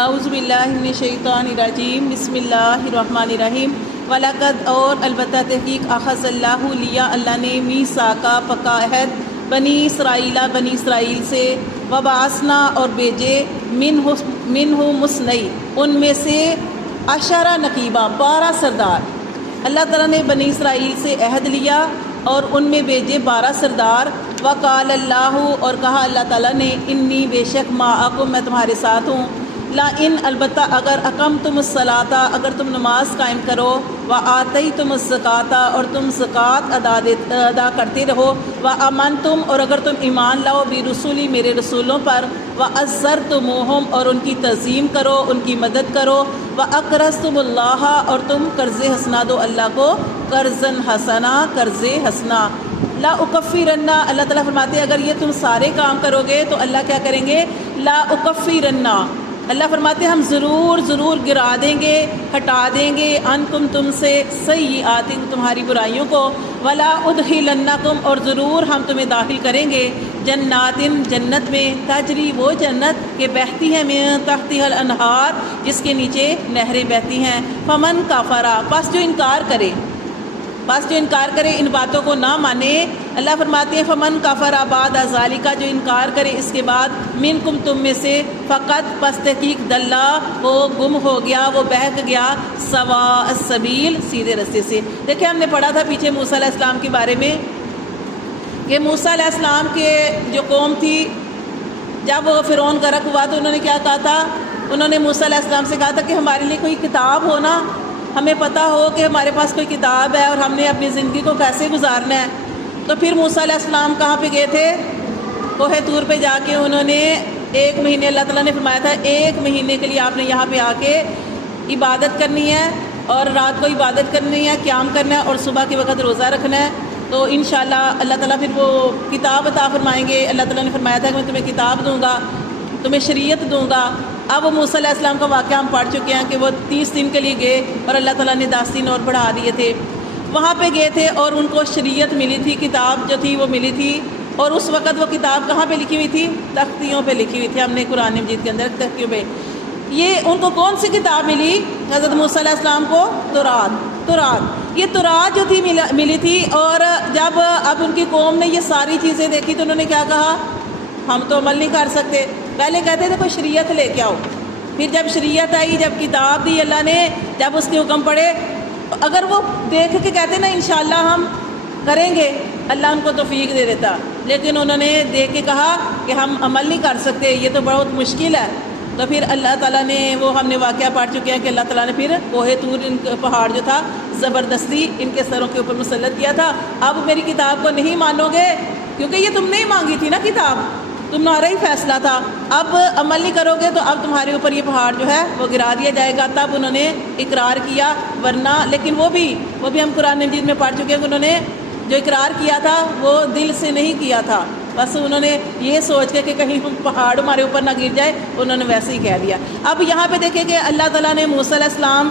اعوذ باللہ من الشیطان الرجیم، بسم اللہ الرحمن الرحیم۔ وَلَقَدْ اور البتہ تحقیق اخذ اللہ لیا اللہ نے میثاقا پکا عہد بنی اسرائیل سے، وبعثنا اور بھیجے منہم اثنی ان میں سے عشرہ نقیبہ 12 سردار۔ اللہ تعالیٰ نے بنی اسرائیل سے عہد لیا اور ان میں بھیجے 12 سردار۔ وقال اللہ اور کہا اللہ تعالیٰ نے انی بے شک معکم میں تمہارے ساتھ ہوں، لا ان البتہ اگر اقمتم الصلاۃ اگر تم نماز قائم کرو، وآتیتم الزکاۃ اور تم زکوٰۃ ادا کرتے رہو، وآمنتم اور اگر تم ایمان لاؤ برسولی میرے رسولوں پر، وعزرتموہم اور ان کی تعظیم کرو ان کی مدد کرو، واقرضتم اللہ اور تم قرض حسنا دو اللہ کو، قرضاً حسنا قرض حسنا۔ لا اکفرن اللہ تعالیٰ فرماتے ہیں اگر یہ تم سارے کام کرو گے تو اللہ کیا کریں گے، لا اکفرن اللہ فرماتے ہیں ہم ضرور گرا دیں گے، ہٹا دیں گے، انکم تم سے سیئات تمہاری برائیوں کو، ولا ادخلنکم اور ضرور ہم تمہیں داخل کریں گے جنات جنت میں، تجری وہ جنت کہ بہتی ہے من تحتها الانہار جس کے نیچے نہریں بہتی ہیں، فمن کفرا بس جو انکار کرے ان باتوں کو نہ مانے، اللہ فرماتے ہیں فمن کفر بعد ذالک جو انکار کرے اس کے بعد، منکم تم میں سے، فقط پس تحقیق دلہ وہ گم ہو گیا، وہ بہک گیا، سواء السبیل سیدھے رستے سے۔ دیکھیں ہم نے پڑھا تھا پیچھے موسیٰ علیہ السلام کے بارے میں کہ موسیٰ علیہ السلام کے جو قوم تھی جب وہ فرعون غرق ہوا تو انہوں نے کیا کہا تھا، انہوں نے موسیٰ علیہ السلام سے کہا تھا کہ ہمارے لیے کوئی کتاب ہو نا، ہمیں پتہ ہو کہ ہمارے پاس کوئی کتاب ہے اور ہم نے اپنی زندگی کو کیسے گزارنا ہے۔ تو پھر موسیٰ علیہ السلام کہاں پہ گئے تھے، کوہ طور پہ جا کے انہوں نے 1 مہینے اللہ تعالیٰ نے فرمایا تھا 1 مہینے کے لیے آپ نے یہاں پہ آ کے عبادت کرنی ہے اور رات کو عبادت کرنی ہے، قیام کرنا ہے اور صبح کے وقت روزہ رکھنا ہے، تو انشاءاللہ اللہ تعالیٰ پھر وہ کتاب عطا فرمائیں گے۔ اللہ تعالیٰ نے فرمایا تھا کہ میں تمہیں کتاب دوں گا، تمہیں شریعت دوں گا۔ اب وہ موسیٰ علیہ السلام کا واقعہ ہم پڑھ چکے ہیں کہ وہ 30 دن کے لیے گئے اور اللہ تعالیٰ نے 10 دن اور بڑھا دیے تھے، وہاں پہ گئے تھے اور ان کو شریعت ملی تھی، کتاب جو تھی وہ ملی تھی، اور اس وقت وہ کتاب کہاں پہ لکھی ہوئی تھی، تختیوں پہ لکھی ہوئی تھی، ہم نے قرآن مجید کے اندر تختیوں پہ۔ یہ ان کو کون سی کتاب ملی حضرت موسیٰ علیہ السلام کو، تورات۔ یہ تورات جو تھی ملی تھی، اور جب اب ان کی قوم نے یہ ساری چیزیں دیکھی تو انہوں نے کیا کہا، ہم تو عمل نہیں کر سکتے۔ پہلے کہتے تھے کوئی شریعت لے کے آؤ، پھر جب شریعت آئی، جب کتاب دی اللہ نے، جب اس کے حکم پڑے، اگر وہ دیکھ کے کہتے نا انشاءاللہ ہم کریں گے، اللہ ان کو توفیق دے دیتا، لیکن انہوں نے دیکھ کے کہا کہ ہم عمل نہیں کر سکتے، یہ تو بہت مشکل ہے۔ تو پھر اللہ تعالیٰ نے وہ ہم نے واقعہ پڑھ چکے ہیں کہ اللہ تعالیٰ نے پھر کوہ طور ان پہاڑ جو تھا زبردستی ان کے سروں کے اوپر مسلط کیا تھا، اب میری کتاب کو نہیں مانو گے کیونکہ یہ تم نے ہی مانگی تھی نا کتاب، تمہارا ہی فیصلہ تھا، اب عمل نہیں کرو گے تو اب تمہارے اوپر یہ پہاڑ جو ہے وہ گرا دیا جائے گا۔ تب انہوں نے اقرار کیا، ورنہ لیکن وہ بھی ہم قرآن مجید میں پڑھ چکے ہیں کہ انہوں نے جو اقرار کیا تھا وہ دل سے نہیں کیا تھا، بس انہوں نے یہ سوچ کے کہ کہیں پہاڑ ہمارے اوپر نہ گر جائے، انہوں نے ویسے ہی کہہ دیا۔ اب یہاں پہ دیکھیں کہ اللہ تعالیٰ نے موسیٰ علیہ السلام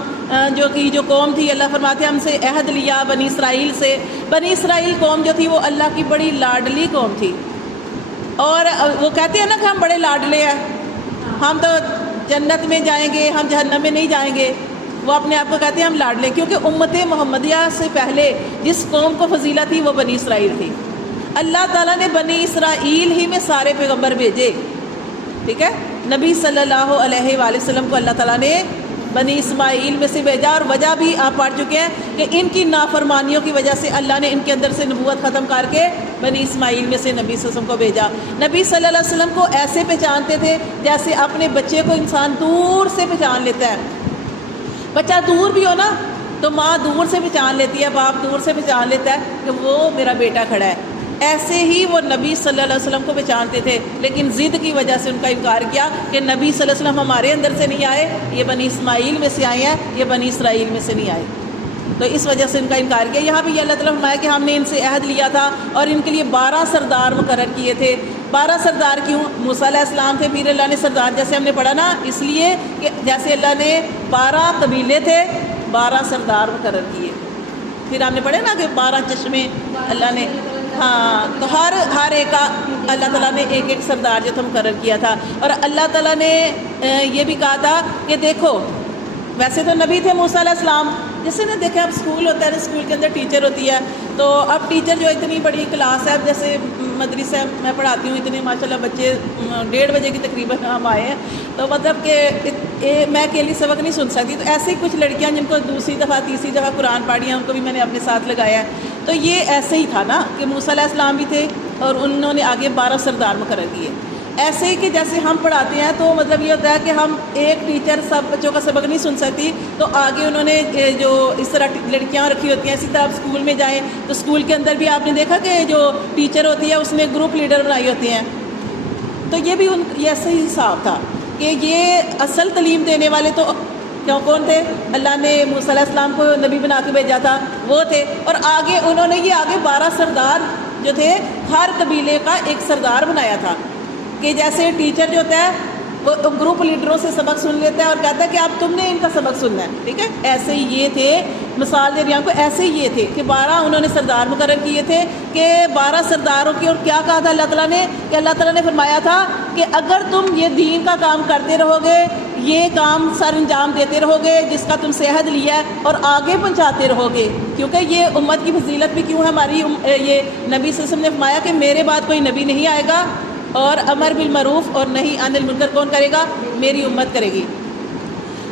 جو قوم تھی، اللہ فرماتے ہیں ہم سے عہد لیا بنی اسرائیل سے۔ بنی اسرائیل قوم جو تھی وہ اللہ کی بڑی لاڈلی قوم تھی، اور وہ کہتے ہیں نا کہ ہم بڑے لاڈلے ہیں، ہم تو جنت میں جائیں گے، ہم جہنم میں نہیں جائیں گے، وہ اپنے آپ کو کہتے ہیں ہم لاڈلے، کیونکہ امت محمدیہ سے پہلے جس قوم کو فضیلت تھی وہ بنی اسرائیل تھی۔ اللہ تعالیٰ نے بنی اسرائیل ہی میں سارے پیغمبر بھیجے، ٹھیک ہے، نبی صلی اللہ علیہ وآلہ وسلم کو اللہ تعالیٰ نے بنی اسماعیل میں سے بھیجا، اور وجہ بھی آپ پڑھ چکے ہیں کہ ان کی نافرمانیوں کی وجہ سے اللہ نے ان کے اندر سے نبوت ختم کر کے بنی اسماعیل میں سے نبی صلی اللہ علیہ وسلم کو بھیجا۔ نبی صلی اللہ علیہ وسلم کو ایسے پہچانتے تھے جیسے اپنے بچے کو انسان دور سے پہچان لیتا ہے، بچہ دور بھی ہو نا تو ماں دور سے پہچان لیتی ہے، باپ دور سے پہچان لیتا ہے کہ وہ میرا بیٹا کھڑا ہے، ایسے ہی وہ نبی صلی اللہ علیہ وسلم کو پہچانتے تھے، لیکن ضد کی وجہ سے ان کا انکار کیا کہ نبی صلی اللہ علیہ وسلم ہمارے اندر سے نہیں آئے، یہ بنی اسماعیل میں سے آئے ہیں، یہ بنی اسرائیل میں سے نہیں آئے، تو اس وجہ سے ان کا انکار کیا۔ یہاں پہ یہ اللہ تعالیٰ فرمایا کہ ہم نے ان سے عہد لیا تھا اور ان کے لیے 12 سردار مقرر کیے تھے۔ 12 سردار کیوں؟ موسیٰ علیہ السلام تھے، پھر اللہ نے سردار جیسے ہم نے پڑھا نا، اس لیے کہ جیسے اللہ نے 12 قبیلے تھے 12 سردار مقرر کیے، پھر ہم نے پڑھے نا کہ 12 چشمے اللہ نے، ہاں تو ہر ایک کا اللہ تعالیٰ نے ایک ایک سردار جو تھا مقرر کیا تھا. اور اللہ تعالیٰ نے یہ بھی کہا تھا کہ دیکھو ویسے تو نبی تھے موسیٰ علیہ السلام، جیسے نا دیکھیں اب اسکول ہوتا ہے نا، اسکول کے اندر ٹیچر ہوتی ہے، تو اب ٹیچر جو اتنی بڑی کلاس ہے، اب جیسے مدرسہ میں پڑھاتی ہوں، اتنے ماشاءاللہ بچے 1:30 بجے کی تقریباً ہم آئے ہیں، تو مطلب کہ میں اکیلی سبق نہیں سن سکتی، تو ایسے ہی کچھ لڑکیاں جن کو دوسری دفعہ تیسری دفعہ قرآن پڑھی ہیں ان کو بھی میں نے اپنے ساتھ لگایا ہے. تو یہ ایسے ہی تھا نا کہ موسیٰ علیہ السلام بھی تھے اور انہوں نے آگے 12 سردار مقرر کیے. ایسے ہی کہ جیسے ہم پڑھاتے ہیں تو مطلب یہ ہوتا ہے کہ ہم ایک ٹیچر سب بچوں کا سبق نہیں سن سکتی، تو آگے انہوں نے جو اس طرح لڑکیاں رکھی ہوتی ہیں. اسی طرح آپ اسکول میں جائیں تو اسکول کے اندر بھی آپ نے دیکھا کہ جو ٹیچر ہوتی ہے اس نے گروپ لیڈر بنائی ہوتی ہیں. تو یہ بھی یہ ایسا ہی حساب تھا کہ یہ اصل تعلیم دینے والے تو کون تھے؟ اللہ نے موسیٰ علیہ السلام کو نبی بنا کے بھیجا تھا، وہ تھے. اور آگے انہوں نے یہ آگے 12 سردار جو تھے ہر قبیلے کا ایک سردار بنایا تھا، کہ جیسے ٹیچر جو ہوتا ہے وہ گروپ لیڈروں سے سبق سن لیتا ہے اور کہتا ہے کہ اب تم نے ان کا سبق سننا ہے، ٹھیک ہے. ایسے ہی یہ تھے، مثال دے رہی ہوں کو، ایسے ہی یہ تھے کہ 12 انہوں نے سردار مقرر کیے تھے کہ 12 سرداروں کی. اور کیا کہا تھا اللہ تعالیٰ نے کہ اللہ تعالیٰ نے فرمایا تھا کہ اگر تم یہ دین کا کام کرتے رہو گے، یہ کام سر انجام دیتے رہو گے جس کا تم سے عہد لیا ہے، اور آگے پہنچاتے رہو گے، کیونکہ یہ امت کی فضیلت بھی کیوں ہے ہماری، یہ نبی صلی اللہ علیہ وسلم نے فرمایا کہ میرے بعد کوئی نبی نہیں آئے گا اور امر بالمعروف اور نہی عن المنکر کون کرے گا؟ میری امت کرے گی.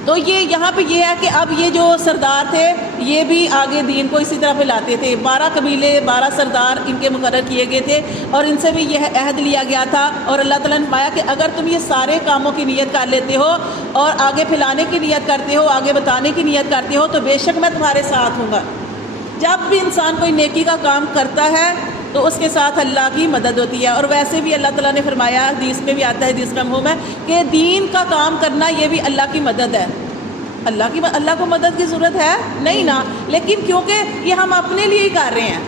تو یہ یہاں پہ یہ ہے کہ اب یہ جو سردار تھے یہ بھی آگے دین کو اسی طرح پھیلاتے تھے. 12 قبیلے 12 سردار ان کے مقرر کیے گئے تھے اور ان سے بھی یہ عہد لیا گیا تھا. اور اللہ تعالیٰ نے فرمایا کہ اگر تم یہ سارے کاموں کی نیت کر لیتے ہو اور آگے پھیلانے کی نیت کرتے ہو، آگے بتانے کی نیت کرتے ہو، تو بے شک میں تمہارے ساتھ ہوں گا. جب بھی انسان کوئی نیکی کا کام کرتا ہے تو اس کے ساتھ اللہ کی مدد ہوتی ہے. اور ویسے بھی اللہ تعالیٰ نے فرمایا، حدیث میں بھی آتا ہے، حدیث کا مفہوم ہے کہ دین کا کام کرنا یہ بھی اللہ کی مدد ہے. اللہ کو مدد کی ضرورت ہے نہیں نا، لیکن کیونکہ یہ ہم اپنے لیے ہی کر رہے ہیں.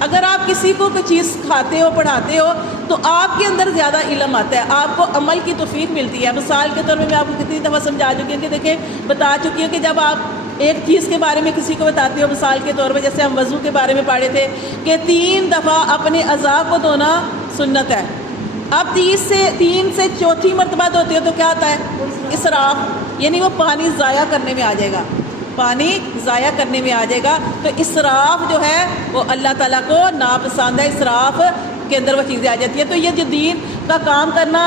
اگر آپ کسی کو کوئی چیز سکھاتے ہو، پڑھاتے ہو، تو آپ کے اندر زیادہ علم آتا ہے، آپ کو عمل کی توفیق ملتی ہے. مثال کے طور پہ میں آپ کو کتنی دفعہ سمجھا چکی ہوں کہ دیکھیں، بتا چکی ہوں کہ جب آپ ایک چیز کے بارے میں کسی کو بتاتے ہو، مثال کے طور پہ جیسے ہم وضو کے بارے میں پڑھے تھے کہ 3 دفعہ اپنے اعضاء کو دھونا سنت ہے. اب 3 سے چوتھی مرتبہ دھوتے ہو تو کیا آتا ہے؟ اسراف، یعنی وہ پانی ضائع کرنے میں آ جائے گا، پانی ضائع کرنے میں آ جائے گا. تو اسراف جو ہے وہ اللہ تعالیٰ کو ناپسند ہے، اسراف کے اندر وہ چیزیں آ جاتی ہیں. تو یہ جو دین کا کام کرنا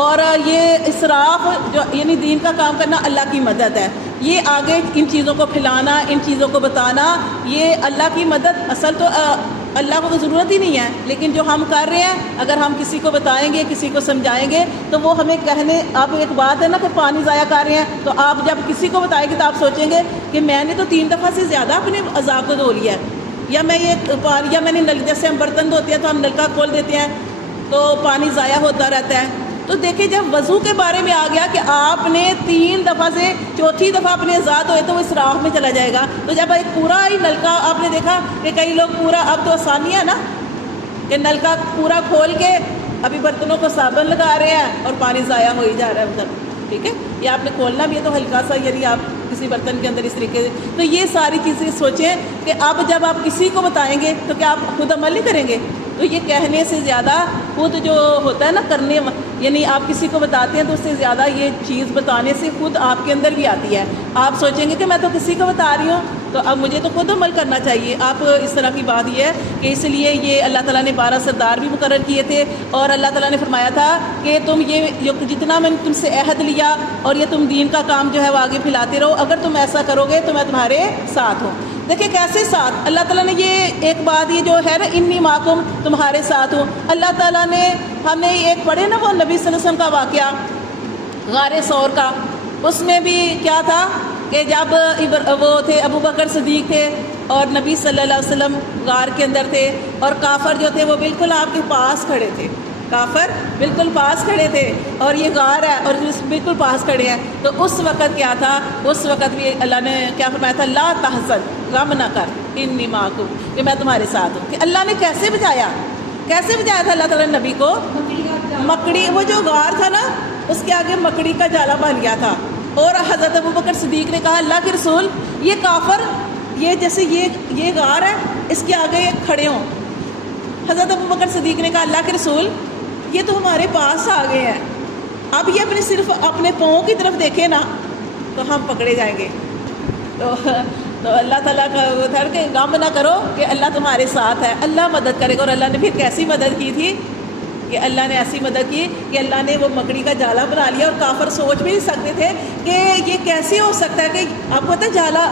اور یہ اسراف جو یعنی دین کا کام کرنا اللہ کی مدد ہے. یہ آگے ان چیزوں کو پھیلانا، ان چیزوں کو بتانا، یہ اللہ کی مدد. اصل تو اللہ کو تو ضرورت ہی نہیں ہے، لیکن جو ہم کر رہے ہیں، اگر ہم کسی کو بتائیں گے، کسی کو سمجھائیں گے، تو وہ ہمیں کہنے. اب ایک بات ہے نا کہ پانی ضائع کر رہے ہیں، تو آپ جب کسی کو بتائیں گے تو آپ سوچیں گے کہ میں نے تو 3 دفعہ سے زیادہ اپنے اعضاء کو دھو لیا ہے، یا میں نے جیسے ہم برتن دھوتے ہیں تو ہم نلکا کھول دیتے ہیں تو پانی ضائع ہوتا رہتا ہے. تو دیکھیں جب وضو کے بارے میں آ گیا کہ آپ نے 3 دفعہ سے چوتھی دفعہ اپنے اعضاء دھوئے تو وہ اسراف میں چلا جائے گا. تو جب ایک پورا ہی نلکا، آپ نے دیکھا کہ کئی لوگ پورا، اب تو آسانی ہے نا کہ نلکا پورا کھول کے ابھی برتنوں کو صابن لگا رہے ہیں اور پانی ضائع ہو ہی جا رہا ہے ادھر، ٹھیک ہے. یہ آپ نے کھولنا بھی ہے تو ہلکا سا، یعنی آپ کسی برتن کے اندر اس طریقے سے. تو یہ ساری چیزیں سوچیں کہ اب جب آپ کسی کو بتائیں گے تو کیا آپ خود عمل نہیں کریں گے؟ تو یہ کہنے سے زیادہ خود جو ہوتا ہے نا کرنے، یعنی آپ کسی کو بتاتے ہیں تو اس سے زیادہ یہ چیز بتانے سے خود آپ کے اندر بھی آتی ہے. آپ سوچیں گے کہ میں تو کسی کو بتا رہی ہوں تو اب مجھے تو خود عمل کرنا چاہیے. آپ اس طرح کی بات یہ ہے کہ اس لیے یہ اللہ تعالیٰ نے 12 سردار بھی مقرر کیے تھے. اور اللہ تعالیٰ نے فرمایا تھا کہ تم یہ جتنا میں نے تم سے عہد لیا اور یہ تم دین کا کام جو ہے وہ آگے پھیلاتے رہو، اگر تم ایسا کرو گے تو میں تمہارے ساتھ ہوں. دیکھیں کیسے ساتھ اللہ تعالیٰ نے یہ ایک بات یہ جو ہے نا انی معکم، تمہارے ساتھ ہوں. اللہ تعالیٰ نے ہم نے ایک پڑھے نا وہ نبی صلی اللہ علیہ وسلم کا واقعہ غار ثور کا، اس میں بھی کیا تھا کہ جب وہ تھے ابو بکر صدیق تھے اور نبی صلی اللہ علیہ وسلم غار کے اندر تھے اور کافر جو تھے وہ بالکل آپ کے پاس کھڑے تھے، کافر بالکل پاس کھڑے تھے اور یہ غار ہے اور بالکل پاس کھڑے ہیں. تو اس وقت کیا تھا؟ اس وقت بھی اللہ نے کیا فرمایا تھا؟ لا تحزن، غم نہ کر، انی معکم، کہ میں تمہارے ساتھ ہوں. کہ اللہ نے کیسے بچایا تھا اللہ تعالیٰ نے نبی کو؟ مکڑی، وہ جو غار تھا نا اس کے آگے مکڑی کا جالا بن گیا تھا. اور حضرت ابو بکر صدیق نے کہا اللہ کے رسول، یہ کافر، یہ جیسے یہ غار ہے، اس کے آگے کھڑے ہوں حضرت ابوبکر صدیق نے کہا اللہ کے رسول یہ تو ہمارے پاس آ گئے ہیں، اب یہ اپنے صرف اپنے پاؤں کی طرف دیکھیں نا تو ہم پکڑے جائیں گے۔ تو اللہ تعالیٰ کا ادھر کہ غم نہ کرو کہ اللہ تمہارے ساتھ ہے، اللہ مدد کرے گا۔ اور اللہ نے پھر کیسی مدد کی تھی کہ اللہ نے ایسی مدد کی کہ اللہ نے وہ مکڑی کا جالا بنا لیا، اور کافر سوچ بھی نہیں سکتے تھے کہ یہ کیسے ہو سکتا ہے کہ آپ کو پتہ ہے جالا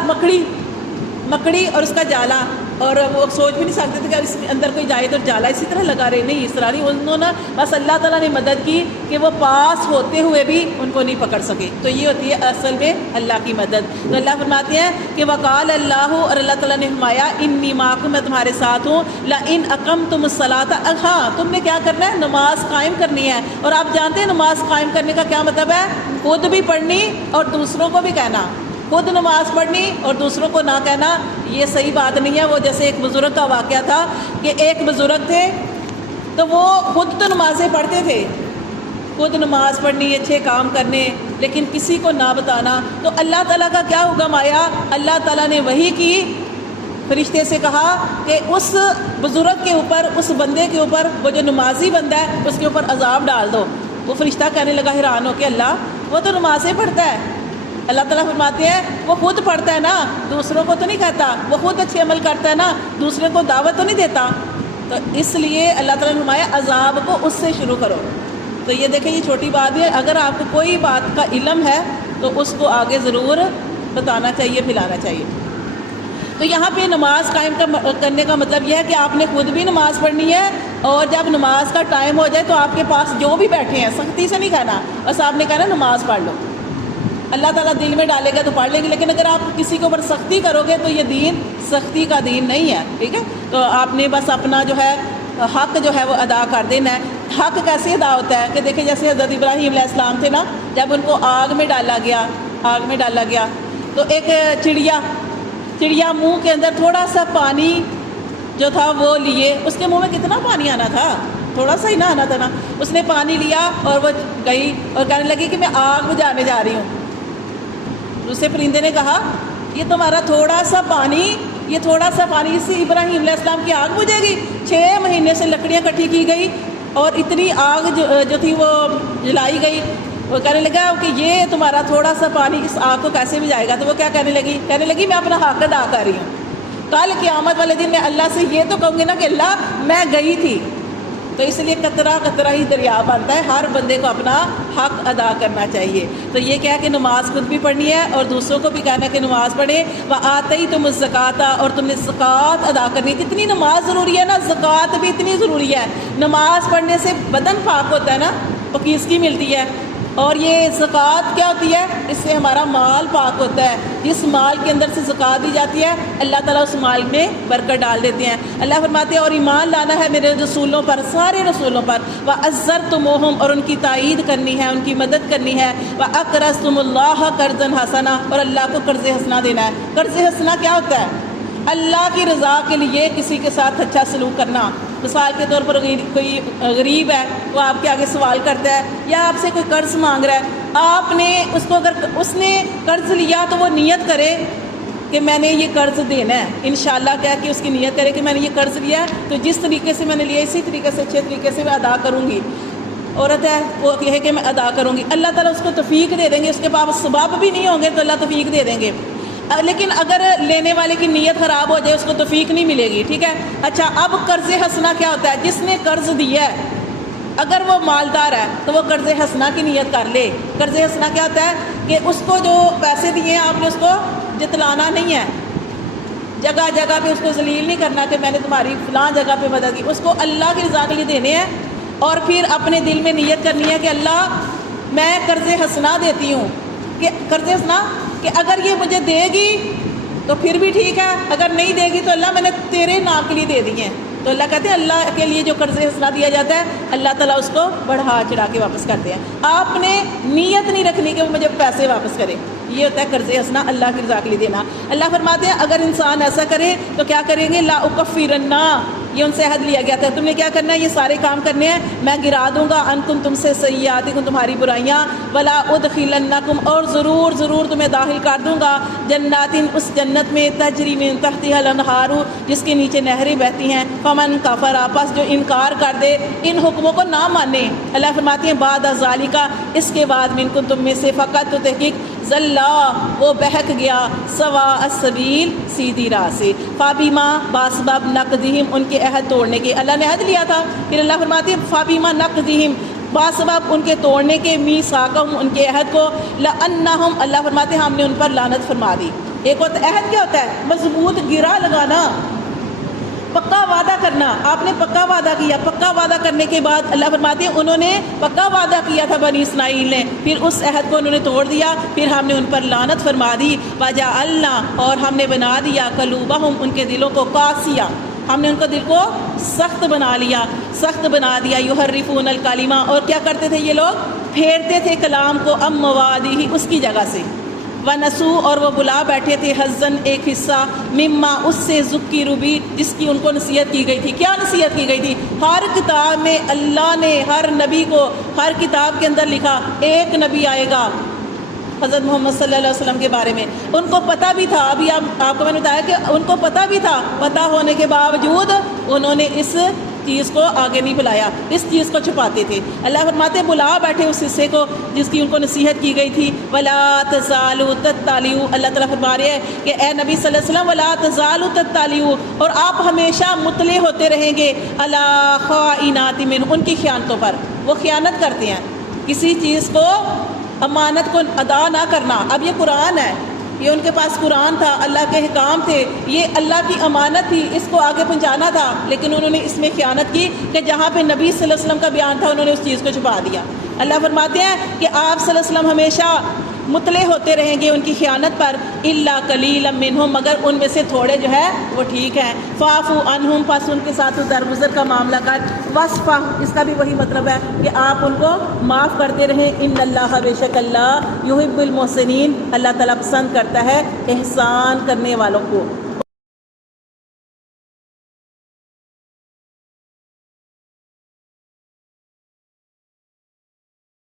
مکڑی اور اس کا جالا، اور وہ سوچ بھی نہیں سکتے تھے کہ اس اندر کوئی جائے تو جالا اسی طرح لگا رہے، نہیں اس طرح نہیں، انہوں نے بس اللہ تعالیٰ نے مدد کی کہ وہ پاس ہوتے ہوئے بھی ان کو نہیں پکڑ سکے۔ تو یہ ہوتی ہے اصل میں اللہ کی مدد۔ تو اللہ فرماتے ہیں کہ وقال اللہ، اور اللہ تعالیٰ نے فرمایا انی معکم، میں تمہارے ساتھ ہوں، لئن اقمتم الصلاۃ، ہاں تم نے کیا کرنا ہے، نماز قائم کرنی ہے۔ اور آپ جانتے ہیں نماز قائم کرنے کا کیا مطلب ہے، خود بھی پڑھنی اور دوسروں کو بھی کہنا، خود نماز پڑھنی اور دوسروں کو نہ کہنا، یہ صحیح بات نہیں ہے۔ وہ جیسے ایک بزرگ کا واقعہ تھا کہ ایک بزرگ تھے تو وہ خود تو نمازیں پڑھتے تھے، خود نماز پڑھنی، اچھے کام کرنے، لیکن کسی کو نہ بتانا۔ تو اللہ تعالیٰ کا کیا حکم آیا، اللہ تعالیٰ نے وحی کی، فرشتے سے کہا کہ اس بزرگ کے اوپر، اس بندے کے اوپر، وہ جو نمازی بندہ ہے اس کے اوپر عذاب ڈال دو۔ وہ فرشتہ کہنے لگا حیران ہو کہ اللہ وہ تو نمازیں پڑھتا ہے۔ اللہ تعالیٰ فرماتے ہیں وہ خود پڑھتا ہے نا، دوسروں کو تو نہیں کہتا، وہ خود اچھے عمل کرتا ہے نا، دوسرے کو دعوت تو نہیں دیتا۔ تو اس لیے اللہ تعالیٰ نے فرمایا عذاب کو اس سے شروع کرو۔ تو یہ دیکھیں یہ چھوٹی بات ہے، اگر آپ کو کوئی بات کا علم ہے تو اس کو آگے ضرور بتانا چاہیے، پھیلانا چاہیے۔ تو یہاں پہ نماز قائم کرنے کا مطلب یہ ہے کہ آپ نے خود بھی نماز پڑھنی ہے، اور جب نماز کا ٹائم ہو جائے تو آپ کے پاس جو بھی بیٹھے ہیں سختی سے نہیں کہنا، بس آپ نے کہنا نماز پڑھ لو۔ اللہ تعالیٰ دل میں ڈالے گا تو پڑھ لیں گے، لیکن اگر آپ کسی کے اوپر سختی کرو گے تو یہ دین سختی کا دین نہیں ہے، ٹھیک ہے۔ تو آپ نے بس اپنا جو ہے حق جو ہے وہ ادا کر دینا ہے۔ حق کیسے ادا ہوتا ہے کہ دیکھیں جیسے حضرت ابراہیم علیہ السلام تھے نا، جب ان کو آگ میں ڈالا گیا تو ایک چڑیا منہ کے اندر تھوڑا سا پانی جو تھا وہ لیے، اس کے منہ میں کتنا پانی آنا تھا، تھوڑا سا ہی نہ آنا تھا نا، اس نے پانی لیا اور وہ گئی اور کہنے لگی کہ میں آگ بجھانے جا رہی ہوں۔ دوسرے پرندے نے کہا یہ تمہارا تھوڑا سا پانی اس سے ابراہیم علیہ السلام کی آگ بجھے گی؟ 6 مہینے سے لکڑیاں کٹھی کی گئی اور اتنی آگ جو تھی وہ جلائی گئی۔ وہ کہنے لگا کہ یہ تمہارا تھوڑا سا پانی اس آگ کو کیسے بجھائے گا؟ تو وہ کیا کہنے لگی میں اپنا حق ادا کر رہی ہوں، کل قیامت والے دن میں اللہ سے یہ تو کہوں گی نا کہ اللہ میں گئی تھی۔ تو اس لیے قطرہ قطرہ ہی دریا بنتا ہے، ہر بندے کو اپنا حق ادا کرنا چاہیے۔ تو یہ کیا کہ نماز خود بھی پڑھنی ہے اور دوسروں کو بھی کہنا کہ نماز پڑھے۔ وَآتَيْتُمُ الزَّكَاةَ، اور تم نے زکوٰۃ ادا کرنی، جتنی نماز ضروری ہے نا زکوٰۃ بھی اتنی ضروری ہے۔ نماز پڑھنے سے بدن پاک ہوتا ہے نا، پاکیزگی ملتی ہے، اور یہ زکوٰۃ کیا ہوتی ہے، اس سے ہمارا مال پاک ہوتا ہے۔ جس مال کے اندر سے زکوٰۃ دی جاتی ہے اللہ تعالیٰ اس مال میں برکت ڈال دیتے ہیں۔ اللہ فرماتے ہیں اور ایمان لانا ہے میرے رسولوں پر، سارے رسولوں پر، وَعَزَّرْتُمُوهُمْ، اور ان کی تائید کرنی ہے، ان کی مدد کرنی ہے، وَأَقْرَضْتُمُ اللَّهَ قَرْضًا حَسَنًا، اور اللہ کو قرض حسنہ دینا ہے۔ قرض حسنہ کیا ہوتا ہے؟ اللہ کی رضا کے لیے کسی کے ساتھ اچھا سلوک کرنا۔ مثال کے طور پر کوئی غریب ہے، وہ آپ کے آگے سوال کرتا ہے یا آپ سے کوئی قرض مانگ رہا ہے، آپ نے اس کو اگر اس نے قرض لیا تو وہ نیت کرے کہ میں نے یہ قرض دینا ہے، انشاءاللہ کیا کہ اس کی نیت کرے کہ میں نے یہ قرض لیا ہے تو جس طریقے سے میں نے لیا اسی طریقے سے اچھے طریقے سے میں ادا کروں گی۔ عورت ہے وہ یہ ہے کہ میں ادا کروں گی، اللہ تعالیٰ اس کو توفیق دے دیں گے، اس کے پاس سبب بھی نہیں ہوں گے تو اللہ توفیق دے دیں گے۔ لیکن اگر لینے والے کی نیت خراب ہو جائے اس کو توفیق نہیں ملے گی، ٹھیک ہے۔ اچھا اب قرض حسنہ کیا ہوتا ہے؟ جس نے قرض دیا ہے اگر وہ مالدار ہے تو وہ قرض حسنہ کی نیت کر لے۔ قرض حسنہ کیا ہوتا ہے کہ اس کو جو پیسے دیے ہیں آپ نے اس کو جتلانا نہیں ہے، جگہ جگہ پہ اس کو ذلیل نہیں کرنا کہ میں نے تمہاری فلاں جگہ پہ مدد کی، اس کو اللہ کی رضا کے لیے دینے ہیں، اور پھر اپنے دل میں نیت کرنی ہے کہ اللہ میں قرض حسنہ دیتی ہوں، کہ قرض حسنہ کہ اگر یہ مجھے دے گی تو پھر بھی ٹھیک ہے، اگر نہیں دے گی تو اللہ میں نے تیرے نام کے لیے دے دیے ہیں۔ تو اللہ کہتے ہیں اللہ کے لیے جو قرض حسنہ دیا جاتا ہے اللہ تعالیٰ اس کو بڑھا چڑھا کے واپس کرتے ہیں۔ آپ نے نیت نہیں رکھنی کہ وہ مجھے پیسے واپس کرے، یہ ہوتا ہے قرض حسنہ اللہ کی رضا کے لیے دینا۔ اللہ فرماتے ہیں اگر انسان ایسا کرے تو کیا کریں گے، لا اکفرن، یہ ان سے عہد لیا گیا تھا تم نے کیا کرنا ہے، یہ سارے کام کرنے ہیں، میں گرا دوں گا انکم تم سے سیئاتکم تمہاری برائیاں، ولا ادخلنکم اور ضرور ضرور تمہیں داخل کر دوں گا جنات اس جنت میں تجری من تحتها الانہار جس کے نیچے نہریں بہتی ہیں، فمن کفر پس جو انکار کر دے ان حکموں کو نہ مانے، اللہ فرماتے ہیں بعد ذالک اس کے بعد منکم تم میں سے فقط تو تحقیق ذلا وہ بہک گیا سواء السبیل سیدھی راہ سے، فابیما باسباب نقضہم ان کے عہد توڑنے کے، اللہ نے عہد لیا تھا، پھر اللہ فرماتے ہیں فابیما نقضہم باسباب ان کے توڑنے کے، میثاقہم ان کے عہد کو، لأنہم اللہ فرماتے ہیں ہم نے ان پر لعنت فرما دی۔ ایک ہوتا عہد کیا ہوتا ہے، مضبوط گرا لگانا، پکا وعدہ کرنا، آپ نے پکا وعدہ کیا، پکا وعدہ کرنے کے بعد اللہ فرماتے ہیں انہوں نے پکا وعدہ کیا تھا بنی اسرائیل نے، پھر اس عہد کو انہوں نے توڑ دیا، پھر ہم نے ان پر لعنت فرما دی، وجعلنا اور ہم نے بنا دیا قلوبہم ان کے دلوں کو قاسیہ، ہم نے ان کا دل کو سخت بنا لیا، سخت بنا دیا، یحرفون الکلمہ اور کیا کرتے تھے یہ لوگ، پھیرتے تھے کلام کو ام مواضعہ اس کی جگہ سے، ونسو اور وہ بلا بیٹھے تھے حظًا ایک حصہ مما اس سے ذکروا بھی جس کی ان کو نصیحت کی گئی تھی، کیا نصیحت کی گئی تھی، ہر کتاب میں اللہ نے ہر نبی کو ہر کتاب کے اندر لکھا ایک نبی آئے گا حضرت محمد صلی اللہ علیہ وسلم کے بارے میں، ان کو پتہ بھی تھا، ابھی آپ کو میں نے بتایا کہ ان کو پتہ بھی تھا، پتہ ہونے کے باوجود انہوں نے اس چیز کو آگے نہیں بلایا، اس چیز کو چھپاتے تھے، اللہ فرماتے بلا بیٹھے اس حصے کو جس کی ان کو نصیحت کی گئی تھی، ولا تزالوا تطلعوا اللہ تعالیٰ فرما رہے ہیں کہ اے نبی صلی اللہ علیہ وسلم ولا تزالوا تطلعوا اور آپ ہمیشہ مطلع ہوتے رہیں گے علی خائنات من ان کی خیانتوں پر، وہ خیانت کرتے ہیں، کسی چیز کو امانت کو ادا نہ کرنا، اب یہ قرآن ہے، یہ ان کے پاس قرآن تھا، اللہ کے احکام تھے، یہ اللہ کی امانت تھی، اس کو آگے پہنچانا تھا، لیکن انہوں نے اس میں خیانت کی کہ جہاں پہ نبی صلی اللہ علیہ وسلم کا بیان تھا انہوں نے اس چیز کو چھپا دیا۔ اللہ فرماتے ہیں کہ آپ صلی اللہ علیہ وسلم ہمیشہ مطلع ہوتے رہیں گے ان کی خیانت پر، الا قلیلا منہم مگر ان میں سے تھوڑے جو ہے وہ ٹھیک ہیں، فاعفو عنہم پس ان کے ساتھ درگزر کا معاملہ کر، وصفح اس کا بھی وہی مطلب ہے کہ آپ ان کو معاف کرتے رہیں، ان اللہ بے شک اللہ یحب المحسنین اللہ تعالیٰ پسند کرتا ہے احسان کرنے والوں کو۔